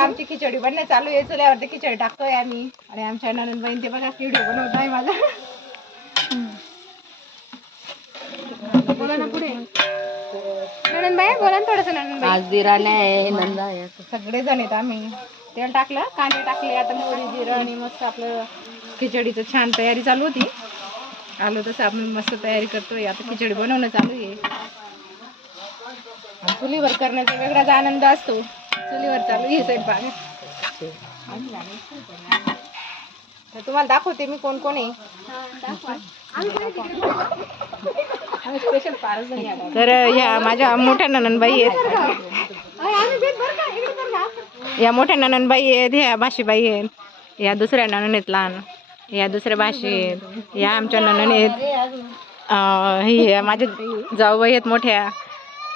आमची खिचडी बनणे चालू आहे. चुल्यावरती खिचडी टाकतोय आम्ही. आणि आमच्या ननंद बहीण ते बघा व्हिडिओ बनवत आहे माझा बोला ना पुढे. ननंद बाई बोला ना थोडस आज दिराने आहे नंदा आहे. सगळे जण आहेत आम्ही. तेल टाकलं कांदे टाकले आता मोहरी जिरं आणि मस्त आपलं खिचडीचं छान तयारी चालू होती. आलो तसं आपण मस्त तयारी करतोय. आता खिचडी बनवणं चालू आहे. चुलीवर करण्याचा वेगळाच आनंद असतो. चुलीवर चालू आहे स्वयंपाक. तर तुम्हाला दाखवते मी कोण कोण आहे. स्पेशल तर ह्या माझ्या मोठ्या ननंदबाई आहेत. या मोठ्या ननंदबाई आहेत ह्या भाशीबाई आहेत या दुसऱ्या ननन आहेत लहान या दुसऱ्या भाषी आहेत या आमच्या ननन आहेत. ही माझ्या जाऊबाई आहेत मोठ्या.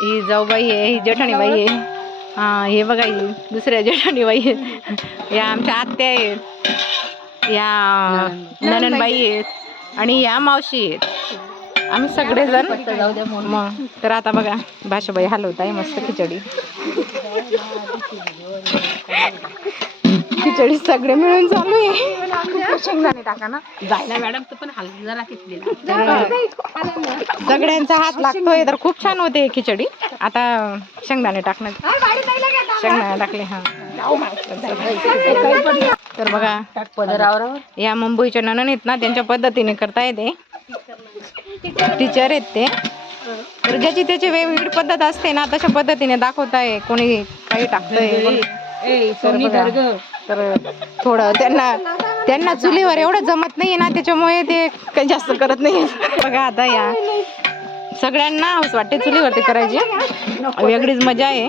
ही जाऊबाई आहे ही जेठाणीबाई आहे. हा हे बघा ही दुसऱ्या जेठाणीबाई आहेत. या आमच्या आत्या आहेत. या नननबाई आहेत. आणि या मावशी आहेत. आम्ही सगळेजण द्या म्हणून मग तर आता बघा भाषाबाई हलवत आहे मस्त खिचडी. खिचडी सगळे मिळून चालू आहे. शेंगदाणे टाका ना. जायला मॅडम तर पण जरा किती सगळ्यांचा हात लागतोय तर खूप छान होते खिचडी. आता शेंगदाणे टाकण्यात शेंगदाणे टाकले हा. तर बघा या मुंबईच्या ननन आहेत ना त्यांच्या पद्धतीने करता येते. टीचर आहेत ते. तर ज्याची त्याची वेगवेगळी पद्धत असते ना तशा पद्धतीने दाखवताय कोणी काही टाकतंय तर थोडं त्यांना त्यांना चुलीवर एवढं जमत नाहीये ना त्याच्यामुळे ते काही जास्त करत नाही बघा आता या. सगळ्यांना हौस वाटते चुलीवरती करायची. वेगळीच मजा आहे.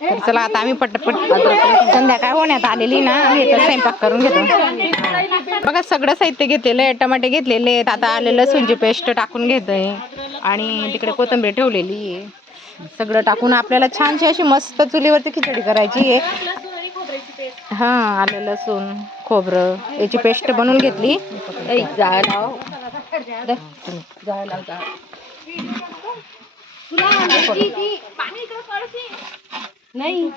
तर चला आता आम्ही पटपट संध्याकाळ होण्यात आलेली ना आम्ही तर स्वयंपाक करून घेतो. बघा सगळं साहित्य घेतलेलं आहे टमाटे घेतलेले आहेत. आता आले लसूणची पेस्ट टाकून घेतोय. आणि तिकडे कोथिंबीर ठेवलेली आहे. सगळं टाकून आपल्याला छानशी अशी मस्त चुलीवरती खिचडी करायची आहे. हा आलं लसूण. खोबरं याची पेस्ट बनवून घेतली. जाळ नाही.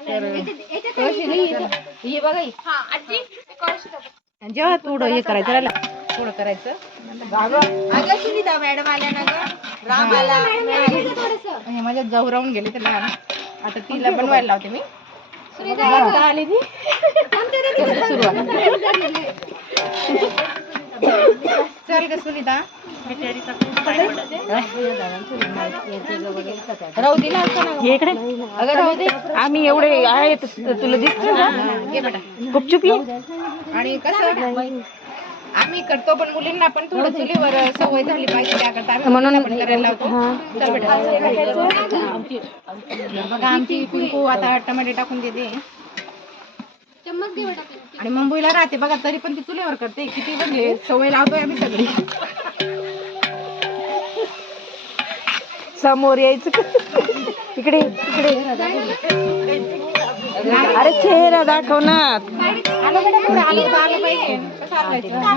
जेव्हा थोडं हे करायचं राहिलं, थोडं करायचं. हे. माझ्या जाऊ राहून गेले तर लहान. आता तिला बनवायला लावते मी. आली ती चल ग सुनीता राहू इकडे अगं राहू दे आम्ही एवढे आहेत तुला दिसतो ना आणि कसं आम्ही करतो पण मुलींना पण थोडं चुलीवर सवय झाली पाहिजे त्याकरता आम्ही म्हणून पण करायला लावतो. चल बेटा. बघा आमची पिंकू आता टमाटे टाकून देते. आणि मुंबईला राहते बघा तरी पण ती चुलीवर करते. किती म्हणजे सवय लावतोय आम्ही सगळी. समोर यायचं. इकडे इकडे. अरे चेहरा दाखव ना? हा.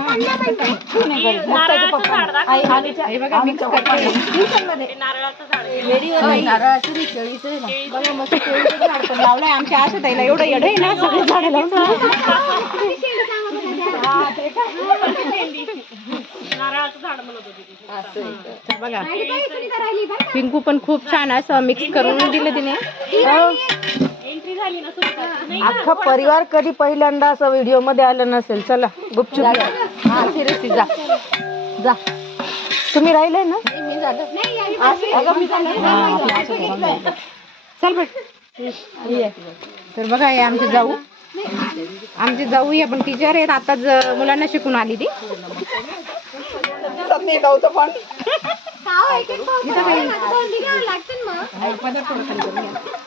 हे लावलंय आमच्या आशा ताईला एवढं येड आहे ना सगळे झाडं बघा पिंकू पण खूप छान असं मिक्स करून दिलं तिने अख्खा परिवार कधी पहिल्यांदा असं व्हिडिओमध्ये आलं नसेल? चला गुपचूप या. हा सिरियसली जा. जा. तुम्ही राहिले ना? अगं, मी चालले. चल बेट तर बघा हे आमचे जाऊ. आमचे जाऊ हे पण टीचर आहेत. आताच मुलांना शिकून आली ती. खाली. करून घ्या.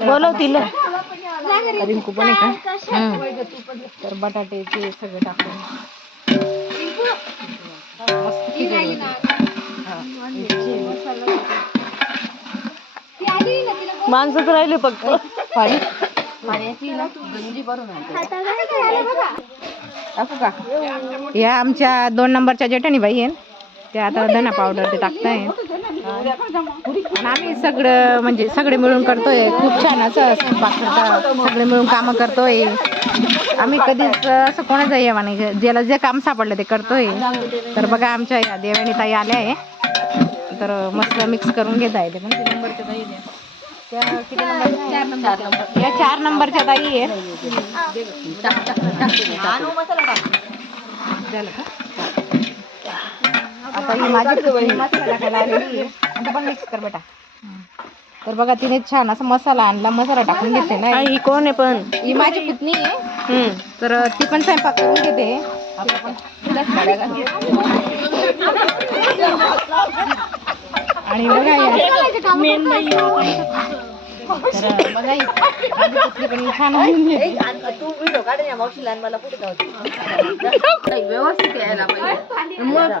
बोलव तिला रिंकू पण आहे का तर बटाट्याचे सगळं टाकून. माणसंच राहिले फक्त. पाणी? का? या आमच्या दोन नंबरच्या जेठाणी बाई आहेत त्या आता धना पावडर ते टाकताय. आणि आम्ही सगळं म्हणजे सगळे मिळून करतोय. खूप छान असं स्वयंपाक सगळे मिळून कामं करतोय. आम्ही कधीच असं कोणाचं येवा नाही. ज्याला जे काम सापडलं ते करतोय. तर बघा आमच्या या देवाणी ताई आल्या आहे. तर मस्त मिक्स करून घेत आहे ते पण. नंबरच्या ताई या चार नंबरच्या ताई आहे आता ही माझी पुतणी मसाला टाकायला आलेली आहे. आता पण मिक्स कर बेटा तर बघा तिने छान असा मसाला आणला. मसाला टाकून घेते ना ही कोण आहे पण? ही माझी पुतणी आहे. हम्म. तर ती पण स्वयंपाक करून घेते. आता पण तिलाच घालते. आणि बघा या. तर बघा ही. माझी पुतणी पण छान होऊन गेली. व्यवस्थित यायला पाहिजे.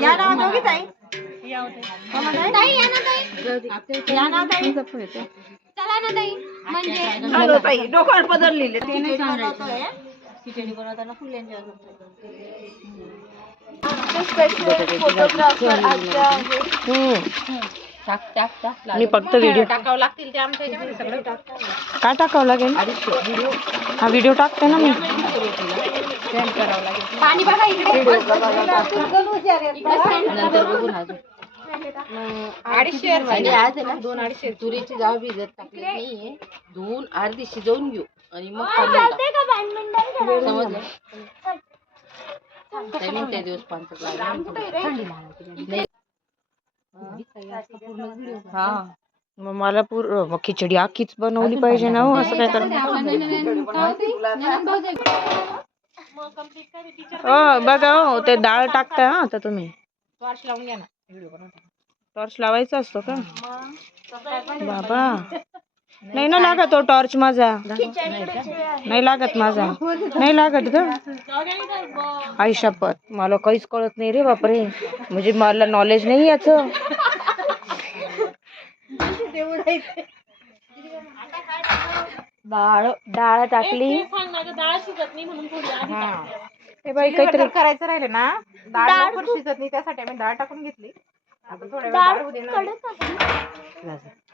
या ना दोघी ताई ताई डोक्यावर पदर लिहिले ते नाही सांगायचं मी फक्त व्हिडिओ टाकावं लागतील ते आमच्या सगळं काय टाकावं लागेल? हा व्हिडिओ टाकते ना मी. सेंड करावं लागेल. पाणी बघा इकडे. अडीचशे. दोन अडीचशे. तुरीची डाळ भिजत टाकली नाहीये. धुवून अर्धी शिजवून घेऊ. आणि मग टाक. समजलं त्या दिवस लागला हा. मग मला पूर्ण मग खिचडी आखीच बनवली पाहिजे ना हो असं काय कर हो बघा हो ते डाळ टाकताय हा आता तुम्ही. टॉर्च लावून घ्या ना टॉर्च लावायचा असतो का? बाबा. नाही ना लागत तो टॉर्च माझा. नाही लागत माझा. नाही लागत ग. आई शपथ. मला काहीच कळत नाही रे बापरे. म्हणजे मला नॉलेज नाही याच. डाळ डाळ टाकली. हा. हे बाई काहीतरी करायचं राहिलं ना? डाळ लवकर शिजत नाही त्यासाठी आम्ही डाळ टाकून घेतली. आता थोड्या वेळ डाळ होऊ देणार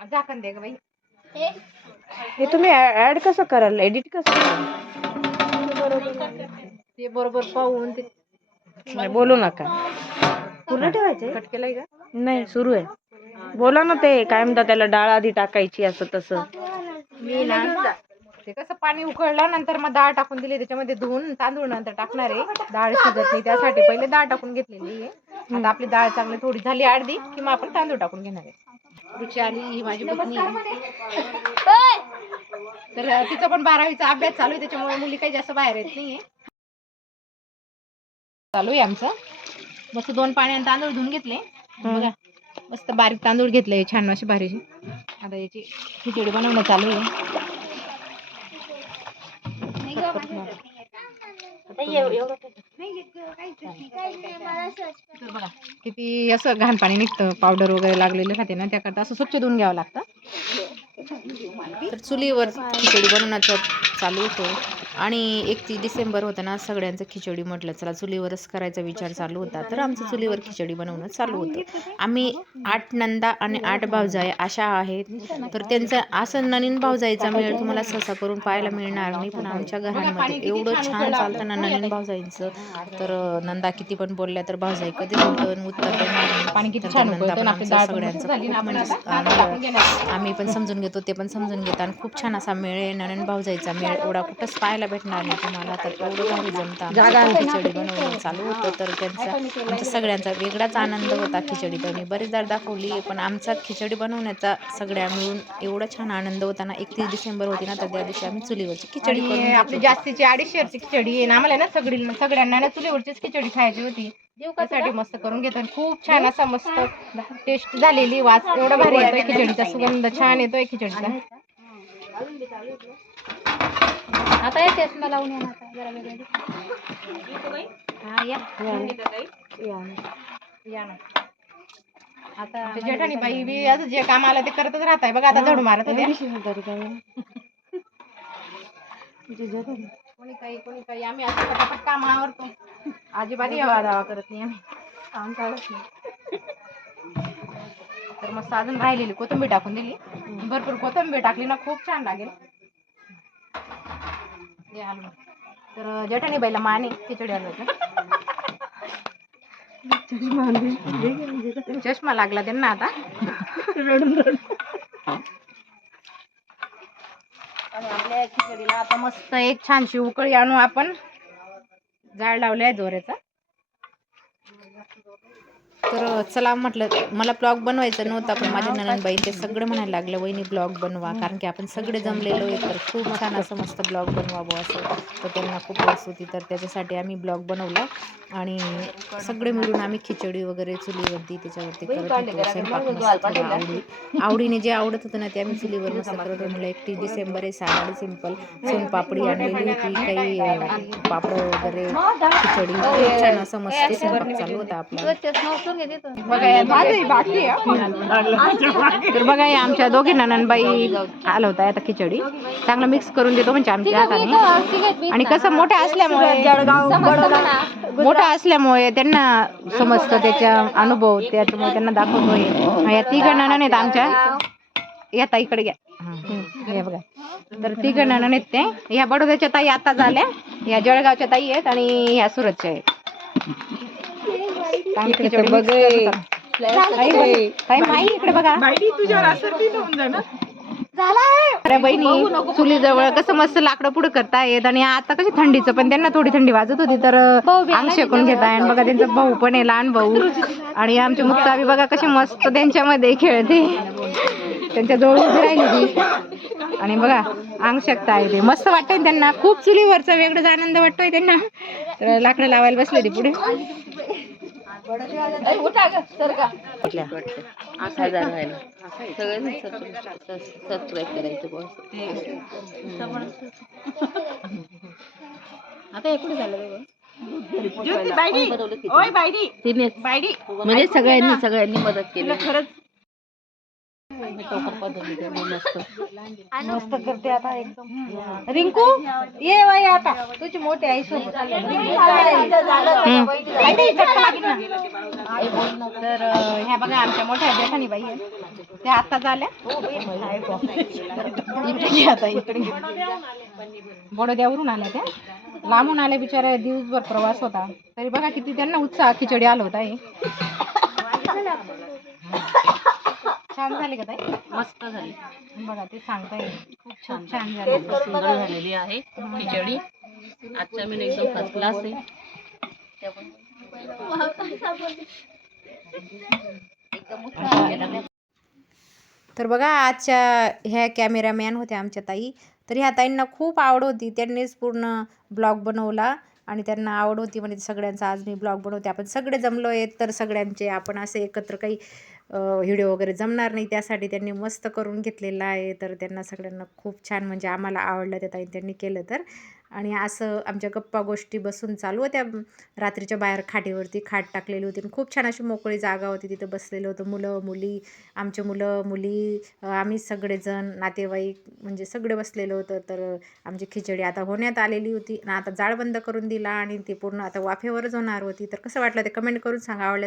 झाकण दे ग बाई. हे. तुम्ही ऍड कसं कराल? एडिट कसं कराल? ते. बरोबर पाहून ते नाही बोलू नका. पूर्ण ठेवायचंय? कट केलंय का? नाही सुरू आहे. बोला ना ते काय म्हणतात त्याला डाळ आधी टाकायची असं तसं. मी ना ते कसं पाणी उकळलं नंतर मग डाळ टाकून दिली त्याच्यामध्ये धुवून तांदूळ नंतर टाकणार आहे. डाळ शिजत नाही त्यासाठी पहिले डाळ टाकून घेतलेली आहे. आता आपली डाळ चांगली थोडी झाली अर्धी की मग आपण तांदूळ टाकून घेणार आहे. रुची आली ही माझी पत्नी आहे. तर तिचा पण बारावीचा अभ्यास चालू आहे त्याच्यामुळे मुली काही जास्त बाहेर येत नाहीये. चालू आहे आमचं. मस्त दोन पाण्याने तांदूळ धुवून घेतले. बघा मस्त बारीक तांदूळ घेतले छान अशी बारीची आता याची खिचडी बनवणं चालू आहे. बघा किती असं घाण पाणी निघतं पावडर वगैरे लागलेलं राहते ना त्याकरता असं स्वच्छ धुवून घ्यावं लागतं तर चुलीवर खिचडी बनवण्याचं चालू होतो आणि एकतीस डिसेंबर होतं ना सगळ्यांचं खिचडी म्हटलं चला चुलीवरच करायचा विचार चालू होता. तर आमचं चुलीवर खिचडी बनवणं चालू होतं. आम्ही आठ नंदा आणि आठ भावजाई अशा आहेत. तर त्यांचं असं नवीन भावजाईचा मेळ तुम्हाला सहसा करून पाहायला मिळणार नाही पण आमच्या घरांमध्ये एवढं छान चालतं ना नवीन भावजाईंचं तर नंदा किती पण बोलल्या तर भावजाई कधीच उलटून उत्तर नंदा सगळ्यांचं म्हणजे. आम्ही पण समजून घेतो ते पण समजून घेतात. आणि खूप छान असा मेळ आहे नणन भाऊजाईचा मेळ. एवढा कुठंच पाहायला भेटणार नाही तुम्हाला. तर एवढं भारी जमतं आमचं. ते खिचडी बनवणं चालू होतं तर त्यांचा सगळ्यांचा वेगळाच आनंद होता खिचडी तर मी बरेचदा दाखवली पण आमचा खिचडी बनवण्याचा सगळ्या मिळून एवढा छान आनंद होता ना. एकतीस डिसेंबर होती ना तर त्या दिवशी आम्ही चुलीवरची खिचडी करून घेत आपली. जास्तीची अडीचशेची खिचडी आहे ना आम्हाला ना सगळी सगळ्यांना ना चुलीवरचीच खिचडी खायची होती. त्यासाठी मस्त करून घेतो आणि खूप छान असा मस्त टेस्ट झालेली वास. एवढा भारी येतोय खिचडीचा सुगंध छान येतोय खिचडीचा. आता या टेस्टला लावून या ना आता जरा वेगळं हा, या. या ना. आता जेठानी बाई बी असं जे काम आलं ते करतच राहत आहे बघा आता झाडू मारत कोणी काही कोणी काही. आम्ही असं पटापट काम आवरतो. अजिबात यावा दावा करत नाही आम्ही. काम चालत नाही. तर मस्त अजून राहिलेली कोथिंबीर टाकून दिली. भरपूर कोथिंबीर टाकली ना खूप छान लागेल. हे हलवून. तर जेठानी बाईला माने खिचडी हलवायचं. चष्मा लागला त्यांना आता. आणि आपल्या खिचडीला आता मस्त एक छानशी उकळी आणू आपण. जाळ लावलाय जोऱ्याचा तर चला म्हटलं मला ब्लॉग बनवायचा नव्हता पण माझ्या ननंदबाई ते सगळं म्हणायला लागलं वहिनी ब्लॉग बनवा कारण की आपण सगळे जमलेलो आहे तर खूप छान असं मस्त ब्लॉग बनवावं असं. तर त्यांना खूप रस होती तर त्याच्यासाठी आम्ही ब्लॉग बनवला आणि सगळे मिळून आम्ही खिचडी वगैरे चुलीवरती त्याच्यावरती करत होतो स्वयंपाक मस्त थोडा आवडी आवडीने जे आवडत होतं ना ते आम्ही चुलीवर मस्त करत होतो. म्हणलं एकतीस डिसेंबर आहे साडी सिंपल सोनपापडी आणलेली होती काही पापड वगैरे खिचडी खूप छान असं मस्त स्वयंपाक चालू होता आपला. या तर बघा या आमच्या दोघी नननबाई हलवत आहे आता खिचडी. चांगलं मिक्स करून देतो म्हणजे आमच्या हाताने. आणि कसं मोठ्या असल्यामुळे मोठा असल्यामुळे त्यांना समजतं त्याचा अनुभव त्याच्यामुळे त्यांना दाखवतोय. या तिघ नणन आहेत आमच्या. या ताई इकडे घ्या. हं, बघा. तर तिघ नणन आहेत ते. ह्या बडोद्याच्या ताई आता झाल्या. या जळगावच्या ताई आहेत आणि ह्या सुरतच्या आहेत. चालू. अरे बहिणी चुलीजवळ कसं मस्त लाकडं पुढे करतायत आणि आता कशी थंडीचं पण त्यांना थोडी थंडी वाजत होती तर अंग शेकून घेताय. आणि बघा त्यांचा भाऊ पण आहे लहान भाऊ. आणि आमची मुक्ताबी बघा कशी मस्त त्यांच्यामध्ये खेळते. त्यांच्या जवळ उभी राहिली ती आणि बघा अंग शेकताय ते. मस्त वाटतंय त्यांना. खूप चुलीवरचा वेगळाच आनंद वाटतोय त्यांना. तर लाकडं लावायला बसले ते पुढे. हजार व्हायला सगळ्यांनी सबस्क्राईब करायचं बॉस. आता हे कुठे झालं तिने म्हणजे सगळ्यांनी सगळ्यांनी मदत केली. खरंच मस्त करते आता एकदम रिंकू ये बाई आता. तुझी मोठी आई सोबत. तर ह्या बघा आमच्या मोठ्या जेठानी बाई त्या आता झाल्या. इकडे आता इकडे. बडोद्यावरून आल्या त्या. लांबून आल्या बिचाऱ्या दिवसभर प्रवास होता. तरी बघा किती त्यांना उत्साह खिचडी आलं होता हे छान झाले का ताई? मस्त झाली. बघा ते सांगताय खूप छान छान झाले. सुंदर झालेली आहे खिचडी. आजचा मेनू एकदम फर्स्ट क्लास आहे. तर बघा आजच्या ह्या कॅमेरामॅन होत्या आमच्या ताई. तर ह्या ताईंना खूप आवड होती. त्यांनीच पूर्ण ब्लॉग बनवला आणि त्यांना आवड होती म्हणजे सगळ्यांचा आज मी ब्लॉग बनवते. आपण सगळे जमलो आहेत तर सगळ्यांचे आपण असे एकत्र काही व्हिडिओ वगैरे जमणार नाही. त्यासाठी त्यांनी मस्त करून घेतलेलं आहे. तर त्यांना सगळ्यांना खूप छान म्हणजे आम्हाला आवडलं त्या ताई त्यांनी केलं तर. आणि असं आमच्या गप्पा गोष्टी बसून चालू होत्या. रात्रीच्या बाहेर खाटीवरती खाट टाकलेली होती आणि खूप छान अशी मोकळी जागा होती. तिथं बसलेलं होतं मुलं मुली आमचे मुलं मुली आम्ही सगळेजण नातेवाईक म्हणजे सगळे बसलेलं होतं. तर आमची खिचडी आता होण्यात आलेली होती. आणि आता जाळ बंद करून दिला आणि ती पूर्ण आता वाफेवरच होणार होती. तर कसं वाटलं ते कमेंट करून सांगा. आवडलं